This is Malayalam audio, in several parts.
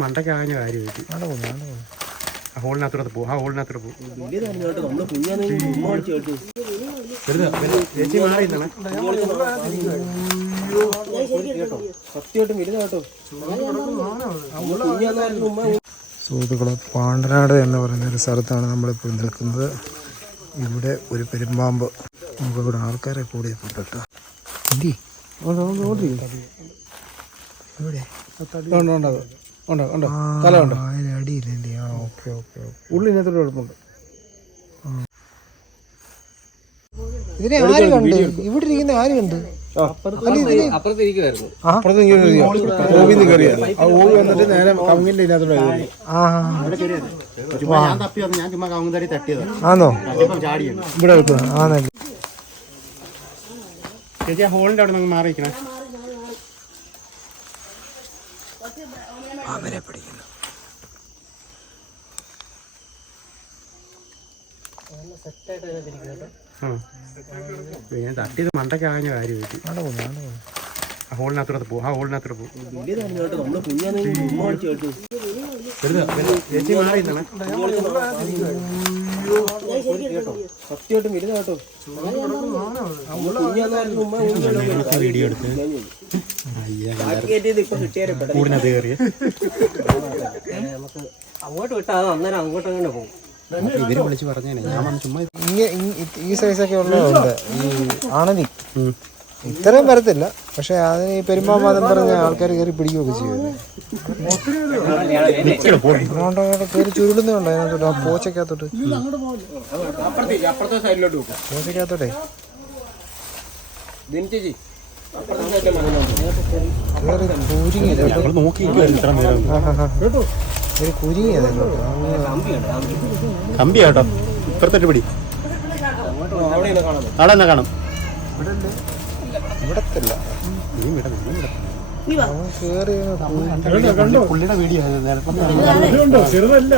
മണ്ടയ്ക്ക് ആഞ്ഞ കാര്യമായിട്ട് ആ ഹോളിനകത്തോട്ട് പോകും ആ ഹോളിനകത്തോട്ട് പോകും സുഹൃത്തുക്കളെ പാണ്ടനാട് എന്ന് പറയുന്ന ഒരു സ്ഥലത്താണ് നമ്മളിപ്പോൾ നിൽക്കുന്നത് ഇവിടെ ഒരു പെരുമ്പാമ്പ് നമുക്ക് ഇവിടെ ആൾക്കാരെ കൂടി കേട്ടോ എന്തി ഇവിടെ ഉണ്ട് ഉണ്ട്? തല ഉണ്ടോ? ആ, അതിനടിയില്ലേ ആ ഓക്കെ ഓക്കെ ഓക്കെ. ഉള്ളിനകത്തോട് കുഴപ്പമുണ്ട് ഇതിനെ ആര് കണ്ട്? ഇവിടെ ഇരിക്കുന്ന ആര് കണ്ട്? അപ്പുറത്ത് ഇരിക്കുവായിരുന്നു. അപ്പുറത്ത് ഇങ്ങനെ ഒരു ഓവിൽ നിന്ന് കയറിയ. ആ ഓവി വന്നിട്ട് നേരെ കമ്മിന്റെ ഇതിനകത്തോടെ കയറി. ആ ചുമ്മാ ഞാൻ തപ്പി വന്നു ഞാൻ ചുമ്മാ കവുങ്ങുതടി തട്ടിയതാണ് ആന്നോ? തട്ടിയപ്പം ചാടിയാണ് ഇവിടെ വെക്കുക ആന്നല്ലേ. ചേച്ചി ആ ഹോളിന്റെ അവിടെ നിന്ന് മാറിയിരിക്കണേ. പാമ്പിനെ പിടിക്കുന്നു ഞാൻ തട്ടിയത് മണ്ടയ്ക്ക് പോകുന്നു ആടെ പോകുന്നു ആ ഹോളിനകത്തോട്ട് പോകും ആ ഹോളിനകത്തോട്ട് പോകും ചേച്ചി മാറി വീഡിയോ എടുത്ത് കൂടിനകത്ത് കയറിയ നമുക്ക് അങ്ങോട്ട് വിട്ടാ. അന്നേരം അങ്ങോട്ട് അങ്ങനെ പോകും ഇവർ വിളിച്ച് പറഞ്ഞേനെ ഞാൻ ചുമ്മാ ഈ സൈസൊക്കെ ഉള്ളതുണ്ട് ഈ ആണലി ഇത്രയും വരത്തില്ല. പക്ഷെ അതിന് ഈ പെരുമ്പാമ്പാദം പറഞ്ഞ ആൾക്കാർ കയറി പിടിക്കുകയൊക്കെ ചെയ്യുന്നത് കയറി ചുരുളുന്നുണ്ടോ അതിനകത്തോട്ട് ആ പോച്ചക്കകത്തോട്ട് പോച്ചക്കകത്തോട്ടെ കമ്പിയാട്ടോ ഇപ്പുറത്തോട്ട് പിടി. അവിടെ എന്നാ കാണും. ഇവിടത്തില്ല. നീ വിടണം നീ പുള്ളിയുടെ വീഡിയോ ചെറുതല്ല.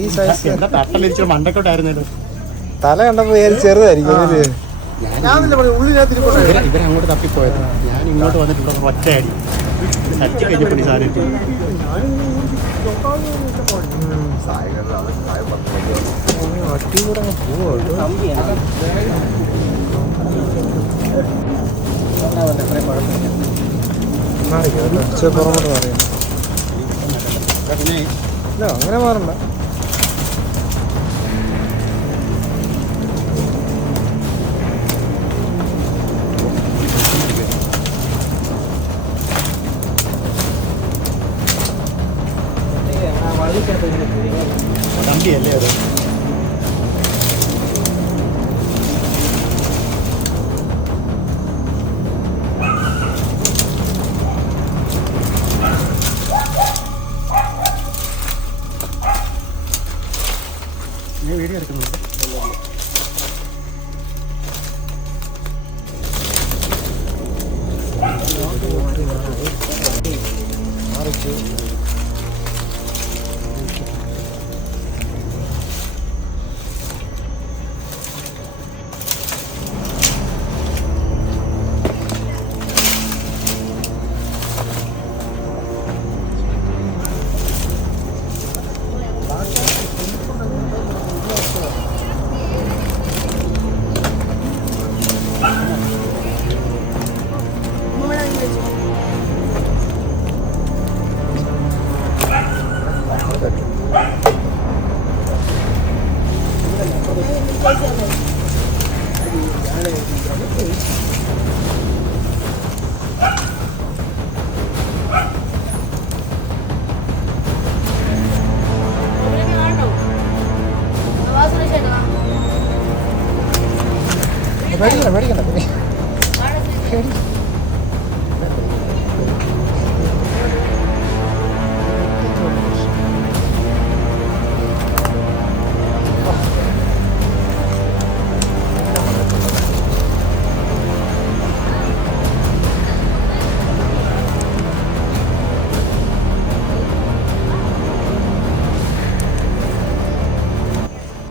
ഈ സൈസ് തട്ടലിരിച്ച മണ്ടക്കോട്ടായിരുന്നല്ലോ തല കണ്ടപ്പോ ചെറുതായിരിക്കും ഇവരങ്ങോട്ട് തപ്പിപ്പോയത്. ഞാൻ ഇങ്ങോട്ട് വന്നിട്ട് ഇവിടെ ഒറ്റയടി സച്ച് കഴിഞ്ഞപ്പോൾ സാധനം അങ്ങ് പോവോ അങ്ങനെ മാറണ്ട കമ്പിയല്ലേ അത് മാറിക്കോ പേടിക്കണ്ട പേടിക്കണ്ട പേടി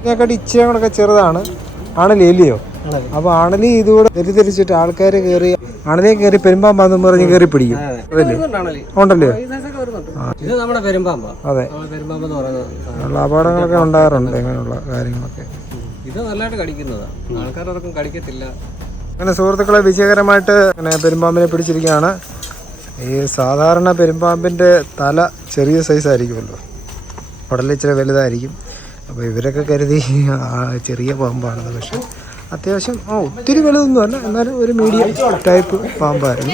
ഇതിനെക്കാട്ടി കൂടെ ചെറുതാണ്. അണലി അല്ലയോ അപ്പൊ അണലി ഇതുകൂടെ തെറ്റിദ്ധരിച്ചിട്ട് ആൾക്കാർ കയറി അണലിയെ കയറി പെരുമ്പാമ്പാന്ന് പറഞ്ഞ് കയറി പിടിക്കും ഉണ്ടല്ലോ? ഇത് നമ്മുടെ പെരുമ്പാമ്പാ. അതെ. ഉള്ള അപകടങ്ങളൊക്കെ ഉണ്ടാകാറുണ്ട് ഇങ്ങനെയുള്ള കാര്യങ്ങളൊക്കെ. ഇത് നല്ലതായിട്ട് കടിക്കുന്നതാ. ആൾക്കാരതൊക്കെ കടിക്കത്തില്ല. അങ്ങനെ സുഹൃത്തുക്കളെ വിജയകരമായിട്ട് അങ്ങനെ പെരുമ്പാമ്പിനെ പിടിച്ചിരിക്കുകയാണ്. ഈ സാധാരണ പെരുമ്പാമ്പിന്റെ തല ചെറിയ സൈസ് ആയിരിക്കുമല്ലോ. ഉടലിൽ ഇച്ചിരി വലുതായിരിക്കും. അപ്പോൾ ഇവരൊക്കെ കരുതി ചെറിയ പാമ്പാണെന്ന്. പക്ഷേ അത്യാവശ്യം ആ ഒത്തിരി വലുതൊന്നും അല്ല എന്നാലും ഒരു മീഡിയം ടൈപ്പ് പാമ്പായിരുന്നു.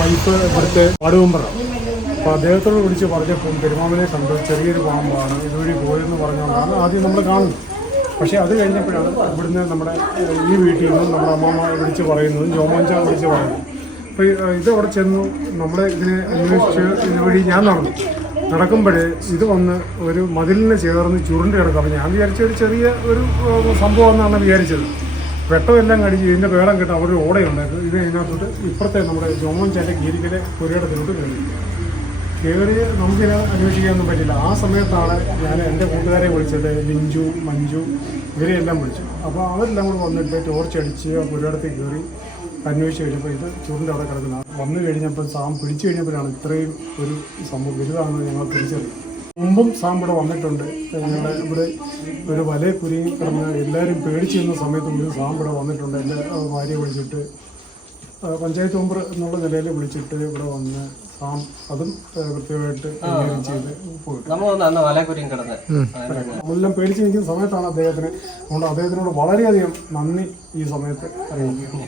വൈഫ് ഇവിടുത്തെ വാടുകൊമ്പറാണ് അപ്പൊ അദ്ദേഹത്തോട് വിളിച്ച് പറഞ്ഞപ്പോൾ പെരുമാമനെ കണ്ട് ചെറിയൊരു പാമ്പാണ്. ഇതുവഴി പോയെന്ന് പറഞ്ഞുകൊണ്ടാണ് ആദ്യം നമ്മൾ കാണുന്നത്. പക്ഷേ അത് കഴിഞ്ഞപ്പോഴാണ് ഇവിടുന്ന് നമ്മുടെ ഈ വീട്ടിൽ നിന്നും നമ്മുടെ അമ്മമ്മ വിളിച്ച് പറയുന്നതും ജോമോഞ്ച വിളിച്ച് പറയുന്നത്. അപ്പോൾ ഇത് അവിടെ ചെന്നു നമ്മളെ ഇതിനെ അന്വേഷിച്ച് ഇതുവഴി ഞാൻ നടന്നു. നടക്കുമ്പോഴേ ഇത് വന്ന് ഒരു മതിലിനെ ചേർന്ന് ചുരുണ്ട് കിടക്കും. ഞാൻ വിചാരിച്ച ഒരു ചെറിയ ഒരു സംഭവം എന്നാണ് വിചാരിച്ചത്. വെട്ടമെല്ലാം കടിച്ച് ഇതിന്റെ വേളം കിട്ടാൻ അവിടെ ഓടയുണ്ടായിരുന്നു. ഇത് ഇതിനകത്തോട്ട് ഇപ്പുറത്തെ നമ്മുടെ ജോമോൻ ചേട്ടൻ ഗീരിക്കലെ പുരയിടത്തിലോട്ട് കയറി. കയറി നമുക്കിത് അന്വേഷിക്കാനൊന്നും പറ്റില്ല. ആ സമയത്താണ് ഞാൻ എന്റെ കൂട്ടുകാരെ വിളിച്ചത് ലിഞ്ചു മഞ്ജു ഇവരെയെല്ലാം വിളിച്ചു. അപ്പോൾ അവരെല്ലാം കൂടെ വന്നിട്ട് ടോർച്ച് അടിച്ച് ആ കയറി അന്വേഷിച്ച് കഴിഞ്ഞപ്പോൾ ഇത് ചൂടിന്റെ അവിടെ കിടക്കുന്ന വന്നു കഴിഞ്ഞപ്പോൾ സാം പിടിച്ചു കഴിഞ്ഞപ്പോഴാണ് ഇത്രയും ഒരു സംഭവം വലുതാണെന്ന് ഞങ്ങൾ തിരിച്ചറിയും മുമ്പും സാം ഇവിടെ വന്നിട്ടുണ്ട്. ഞങ്ങളുടെ ഇവിടെ ഒരു വലയ കുരുങ്ങി കിടന്ന് എല്ലാവരും പേടിച്ചു നിന്ന സമയത്തും ഒരു സാം ഇവിടെ വന്നിട്ടുണ്ട്. എന്റെ ഭാര്യയെ വിളിച്ചിട്ട് പഞ്ചായത്ത് മെമ്പർ എന്നുള്ള നിലയിൽ വിളിച്ചിട്ട് ഇവിടെ വന്ന് സാം അതും കൃത്യമായിട്ട് ചെയ്ത് പോയിട്ടുണ്ട്. എല്ലാം പേടിച്ച് നിൽക്കുന്ന സമയത്താണ് അദ്ദേഹത്തിന് അതുകൊണ്ട് അദ്ദേഹത്തിനോട് വളരെയധികം നന്ദി ഈ സമയത്ത് അറിയിക്കുന്നു